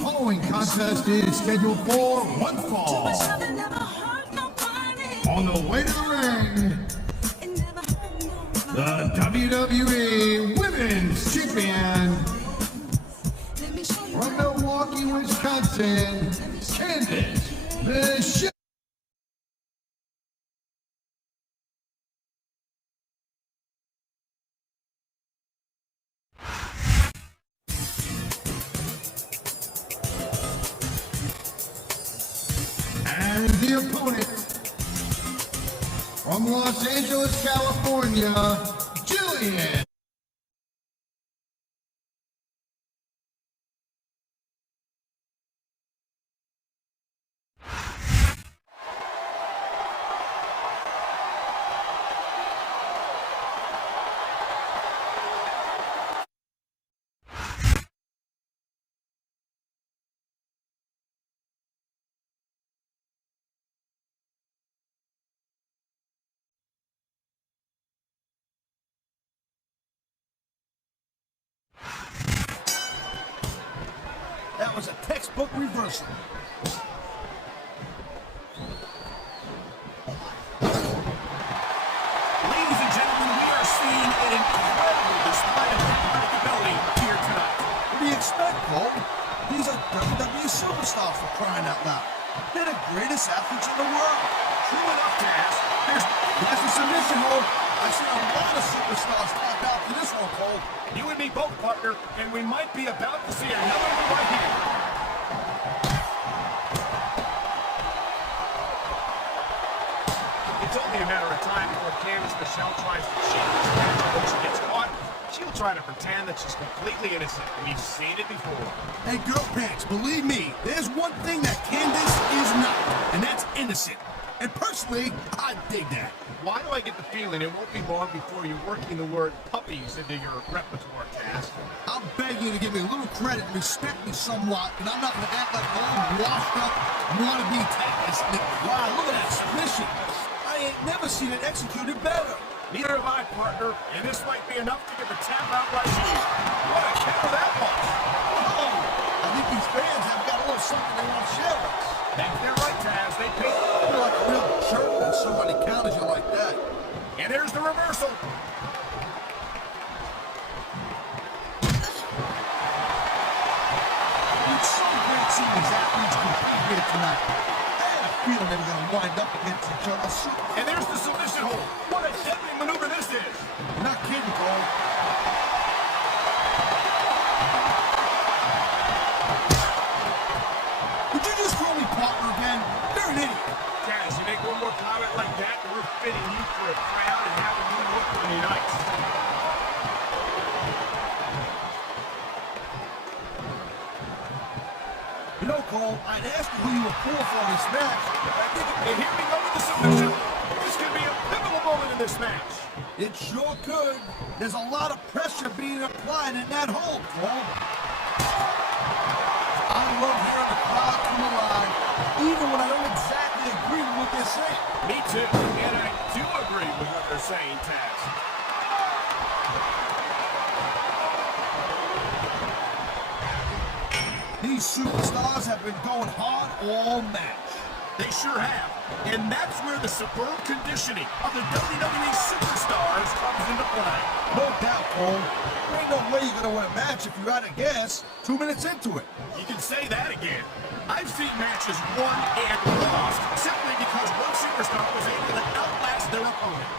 Following contest is scheduled for one fall. On the way to the ring, the WWE Women's Champion from Milwaukee, Wisconsin, Candice, Michelle. And the opponent from Los Angeles, California, Jillian. That was a textbook reversal. Ladies and gentlemen, we are seeing an incredible display of athletic ability here tonight. What do you expect, Cole? These are WWE superstars, for crying out loud. They're the greatest athletes in the world. True enough, Taz. There's the submission hold. I've seen a lot of superstars tap out to this one, Cole. You and me both, partner, and we might be about to see another one right here. It's only a matter of time before Candice Michelle tries to cheat this match, and when she gets caught, she'll try to pretend that she's completely innocent. We've seen it before. Hey, girl pants, believe me, there's one thing that Candice is not, and that's innocent. And personally, I dig that. Why do I get the feeling it won't be long before you're working the word puppies into your repertoire, Taz? I'll beg you to give me a little credit and respect me somewhat, and I'm not going to act like an old, washed-up, wannabe Taz. Wow, look at that submission. I ain't never seen it executed better. Neither have I, partner, and this might be enough to get the tap out right here. What a counter that was! Whoa! I think these fans have got a little something they want to share with us. That's their right, Taz. They paid. You're like a real jerk when somebody counters you like that. And there's the reversal. It's so great seeing these athletes compete here tonight. I had a feeling they were going to wind up against each other soon. And there's the submission hold. What a deadly maneuver this is. You're not kidding, Cole. Would you just call me partner again? You're an idiot. Taz, you make one more comment like that, and we're fitting you for a crown and having you look really nice. You know, Cole, I'd ask you who you would pull for this match. I think And here we go with the submission. This could be a pivotal moment in this match. it sure could. There's a lot of pressure being applied in that hold, Cole. I love hearing the crowd come alive, even when I don't exactly agree with what they're saying. Me too, and I do agree with what they're saying, Taz. These superstars have been going hard all match. They sure have. And that's where the superb conditioning of the WWE superstars comes into play. No doubt, Cole. There ain't no way you're gonna win a match if you're out of gas 2 minutes into it. You can say that again. I've seen matches won and lost simply because one superstar was able to outlast their opponent.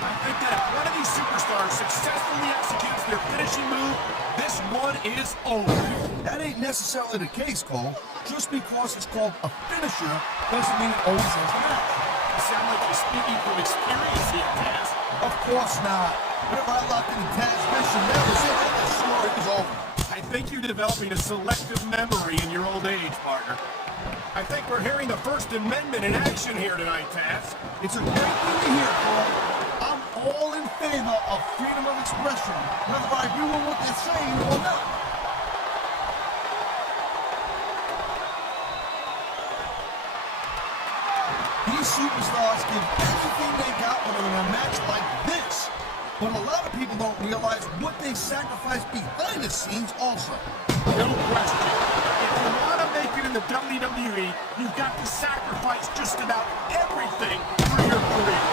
I think that if one of these superstars successfully executes their finishing move, this one is over. That ain't necessarily the case, Cole. Just because it's called a finisher doesn't mean it always ends a match. You sound like you're speaking from experience here, Taz. Of course not. Whenever I locked in the Taz mission, that was it. The story was over. I think you're developing a selective memory in your old age, partner. I think we're hearing the First Amendment in action here tonight, Taz. It's a great thing to hear, Cole. I'm all in favor of freedom of expression, whether I agree with what they're saying or not. These superstars give everything they got when they're in a match like this. But a lot of people don't realize what they sacrifice behind the scenes also. No question. If you want to make it in the WWE, you've got to sacrifice just about everything for your career.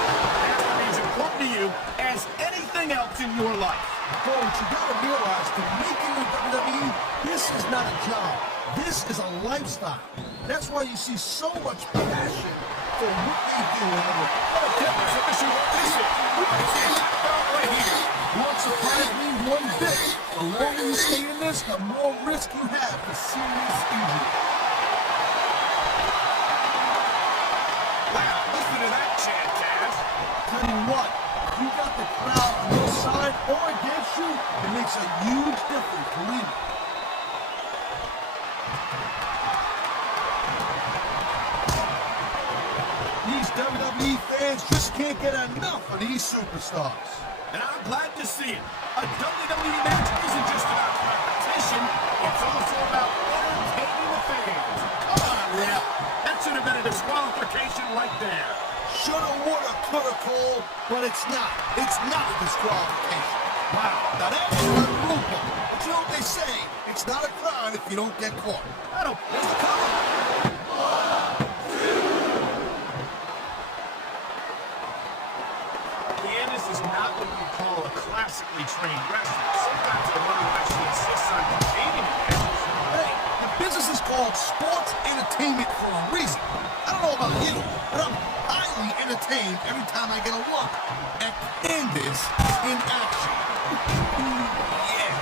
That's to be as important to you as anything else in your life. Coach, you gotta realize to make it in the WWE, this is not a job. This is a lifestyle. That's why you see so much passion for what they do in the ring. Oh, goodness, let me see what this is. We might see a SmackDown right here. Won't surprise me one bit. The longer you stay in this, the more risk you have for serious injury. Wow, listen to that chant, Taz. Tell you what, if you got the crowd on your side or against you, it makes a huge difference, believe me. These WWE fans just can't get enough of these superstars. And I'm glad to see it. A WWE match isn't just about competition, it's also about entertaining the fans. Come on, ref. That should have been a disqualification right there. Shoulda, woulda, coulda, Cole, but it's not. It's not a disqualification. Wow, now that's unbelievable. But you know what they say? It's not a crime if you don't get caught. Here's the cover. Candice is not what we call a classically trained wrestler. Sometimes I wonder why she insists on competing in matches. Hey, the business is called sports entertainment for a reason. I don't know about you, but I'm highly entertained every time I get a look at Candice in action. Yeah.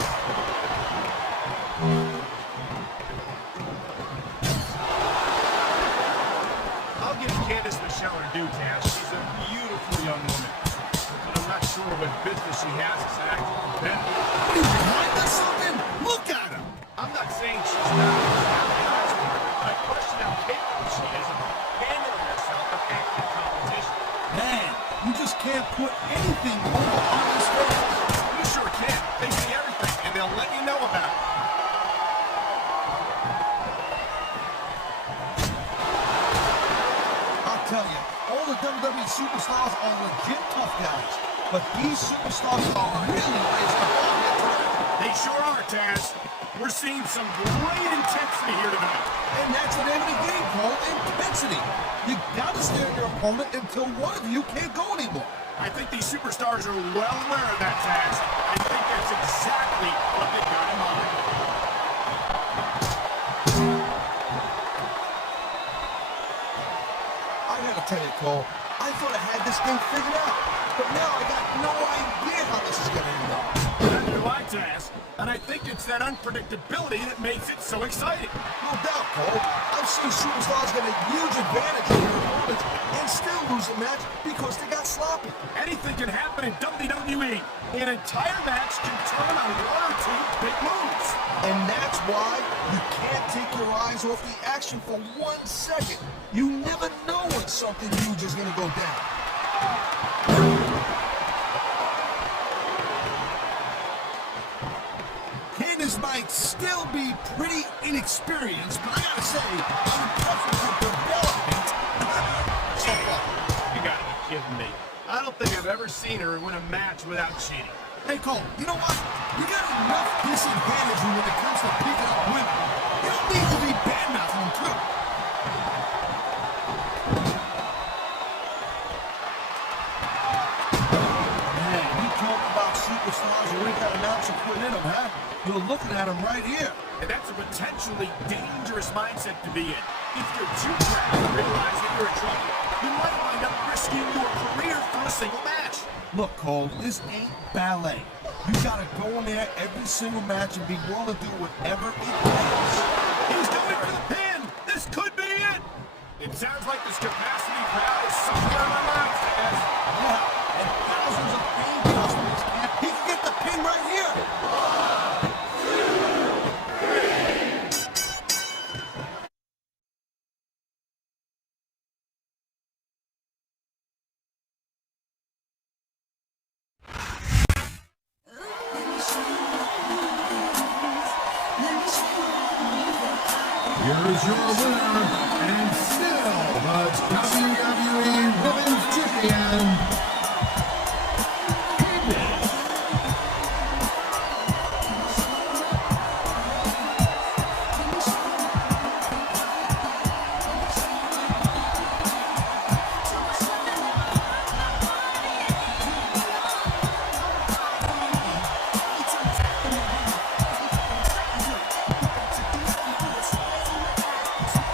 I'll give Candice Michelle her due, Taz. She's a beautiful young woman. But I'm not sure what business she has as an actual competitor. What are you behind us something? Look at her. I'm not saying she's not recognizable, but I question how capable she is of handling herself in active competition. Man, you just can't put anything over on this face. You sure can. They see everything, and they'll let you know about it. I'll tell you, all the WWE superstars are legit tough guys, but these superstars are really raised the bar here tonight. They sure are, Taz. We're seeing some great intensity here tonight. And that's the name of the game, Cole, intensity. You gotta stare at your opponent until one of you can't go anymore. I think these superstars are well aware of that, Taz. I think that's exactly what they've got in mind. I gotta tell you, Cole, I thought I had this thing figured out, but now I got no idea how this is gonna end up. Neither do I, Taz. And I think it's that unpredictability that makes it so exciting. No doubt, Cole. I've seen superstars get a huge advantage of their opponents and still lose a match because they got sloppy. Anything can happen in WWE. An entire match can turn on one or two big moves. And that's why you can't take your eyes off the action for 1 second. You never know when something huge is going to go down. Candice might still be pretty inexperienced, but I gotta say, I'm impressed with her development so far. You gotta be kidding me. I don't think I've ever seen her win a match without cheating. Hey, Cole, you know what? You got enough disadvantage when it comes to picking up women. You don't need to be bad-mouthing them, too. Man, you talk about superstars who ain't got an ounce of put in them, huh? You're looking at them right here. And that's a potentially dangerous mindset to be in. If you're too proud to realize that you're in trouble, you might wind up risking your career for a single match. Look, Cole, this ain't ballet. You gotta go in there every single match and be willing to do whatever it takes. He's going for the pin. This could be it. It sounds like this capacity crowd is something on my mind, Taz. Yeah, and thousands of paying customers. He can get the pin right here. Here is your winner, and still well, the WWE Women's Champion,